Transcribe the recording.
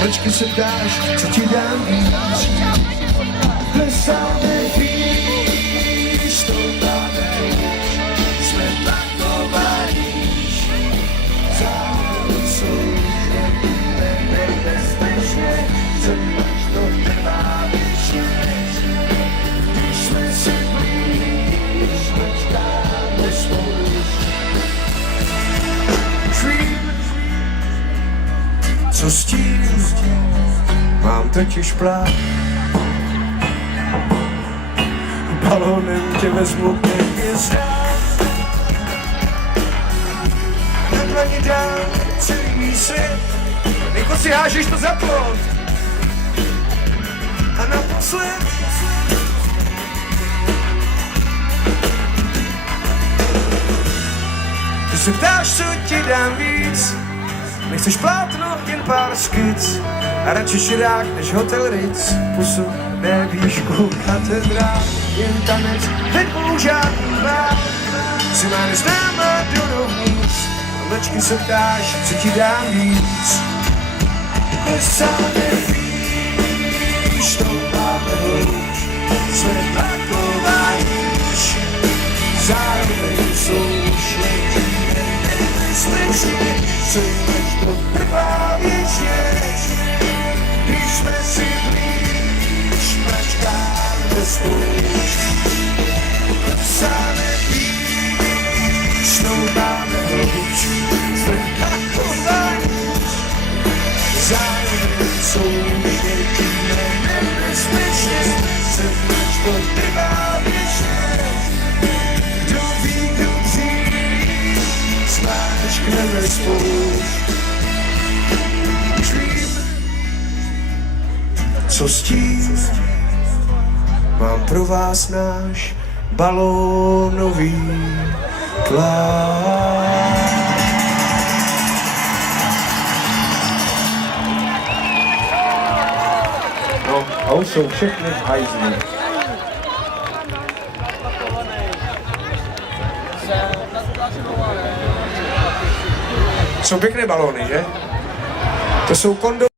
Mlčky se ptáš, co ti dám víc. Plesáme víc, stoupáme výš, jsme takový. Zároveň jsou, že bude nebezpečně, co máš to trvá věčně. Když jsme si blíž, mlčkáme spolu. Co s tím? Mám totiž plán. Balonem tě vezmu ke hvězdám. Na dlani dám celý svět. Jako si hážeš to za plot. A naposled ty se ptáš, co ti dám víc. Nechceš plátno, jen pár skic. A radši širák než hotel Ritz. Pusu, ne výšku, katedrál. Jen tanec, hudbu žádný plán. Si má neznámá do dovnitř. A mlčky se ptáš, co ti dám víc. Klesáme výš, stoupáme hůř. Jsme taková níž. Zároveň soušletíme nebezpečně. Co než to trvá věčně. Když jsme si blíž, mlčkáme spolu. Klesáme výš, stoupáme hůř. Jsme taková níž. Zároveň soušletíme nebezpečně. Co než to trvá věčně. Kdo ví, kdo dřív, smáčkneme spolu. Co s tím? Mám pro vás náš balónový plán. No, a už jsou všechny v hajzlu. Jsou pěkné balóny, že? To jsou kondomy.